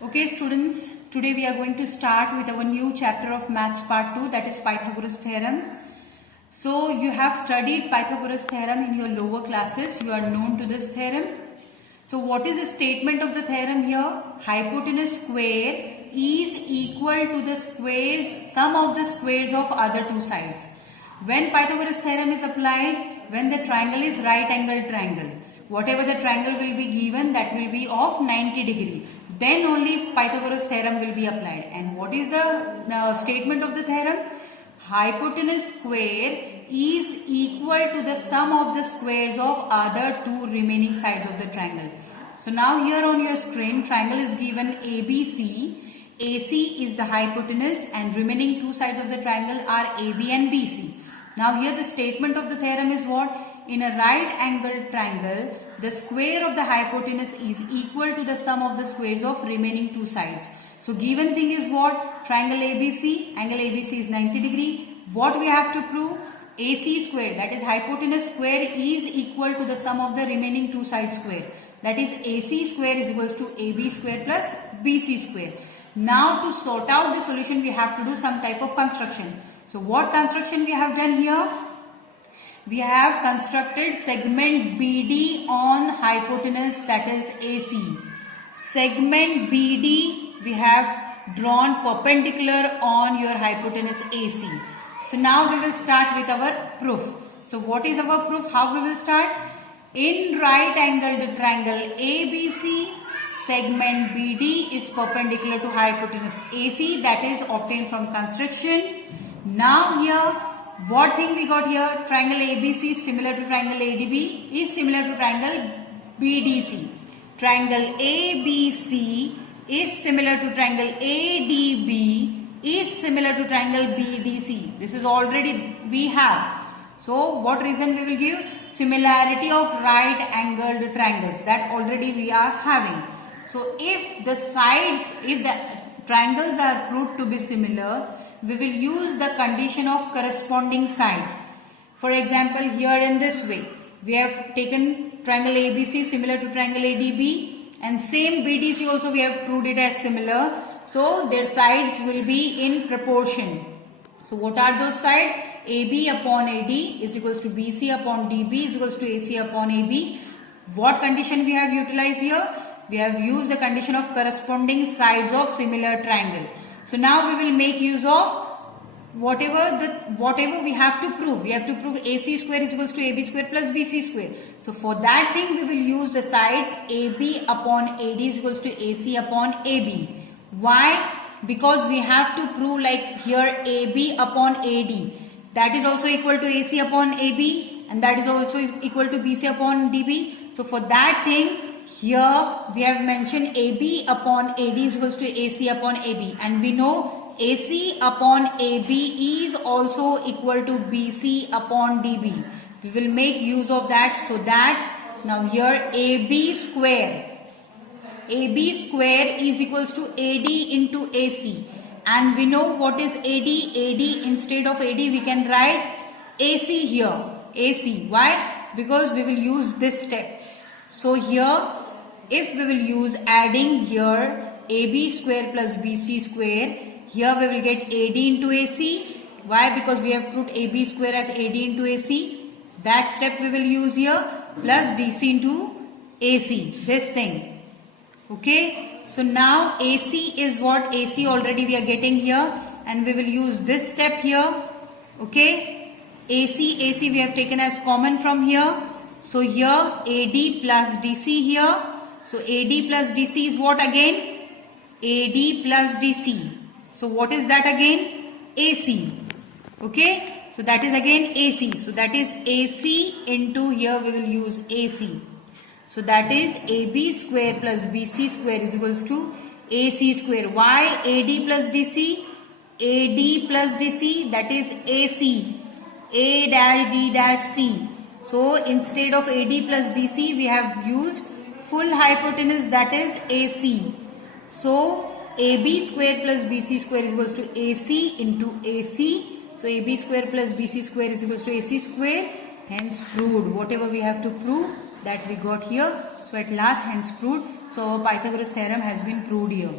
Okay students, today we are going to start with our new chapter of Maths Part 2, that is Pythagoras Theorem. So you have studied Pythagoras Theorem in your lower classes, you are known to this theorem. So what is the statement of the theorem here? Hypotenuse square is equal to the sum of the squares of other two sides. When Pythagoras Theorem is applied, when the triangle is right angled triangle, whatever the triangle will be given, that will be of 90 degree. Then only Pythagoras theorem will be applied. And what is the statement of the theorem? Hypotenuse square is equal to the sum of the squares of other two remaining sides of the triangle. So now here on your screen, triangle is given ABC. AC is the hypotenuse and remaining two sides of the triangle are AB and BC. Now here the statement of the theorem is what? In a right angled triangle, the square of the hypotenuse is equal to the sum of the squares of remaining two sides. So given thing is what? Triangle ABC, angle ABC is 90 degree. What we have to prove? AC square, that is hypotenuse square, is equal to the sum of the remaining two sides square. That is AC square is equals to AB square plus BC square. Now to sort out the solution, we have to do some type of construction. So what construction we have done here? We have constructed segment BD on hypotenuse, that is AC. Segment BD we have drawn perpendicular on your hypotenuse AC. So now we will start with our proof. So what is our proof? How we will start? In right angled triangle ABC, segment BD is perpendicular to hypotenuse AC, that is obtained from construction. Now here, what thing we got here? Triangle ABC is similar to triangle ADB is similar to triangle BDC. Triangle ABC is similar to triangle ADB is similar to triangle BDC. This is already we have. So what reason we will give? Similarity of right angled triangles, that already we are having. So if the triangles are proved to be similar, we will use the condition of corresponding sides. For example, here in this way, we have taken triangle ABC similar to triangle ADB, and same BDC also we have proved it as similar. So their sides will be in proportion. So what are those sides? AB upon AD is equals to BC upon DB is equals to AC upon AB. What condition we have utilized here? We have used the condition of corresponding sides of similar triangle. So now we will make use of whatever we have to prove. We have to prove AC square is equals to AB square plus BC square. So for that thing we will use the sides AB upon AD is equals to AC upon AB. Why? Because we have to prove like here AB upon AD. That is also equal to AC upon AB and that is also equal to BC upon DB. So for that thing, here we have mentioned AB upon AD is equals to AC upon AB, and we know AC upon AB is also equal to BC upon DB. We will make use of that, so that now here AB square is equals to AD into AC, and we know what is AD. AD instead of AD we can write AC here. AC. Why? Because we will use this step. So here, if we will use adding here AB square plus BC square, here we will get AD into AC. Why? Because we have put AB square as AD into AC. That step we will use here, plus DC into AC, this thing. Okay. So now AC is what? AC already we are getting here, and we will use this step here. Okay. AC we have taken as common from here. So here AD plus DC here. So AD plus DC is what again? AD plus DC. So what is that again? AC. Okay. So that is again AC. So that is AC into here we will use AC. So that is AB square plus BC square is equals to AC square. Why AD plus DC? AD plus DC, that is AC. A dash D dash C. So instead of AD plus DC we have used full hypotenuse, that is AC. So AB square plus BC square is equals to AC into AC. So AB square plus BC square is equals to AC square. Hence proved. Whatever we have to prove, that we got here. So at last, hence proved, So Pythagoras theorem has been proved here.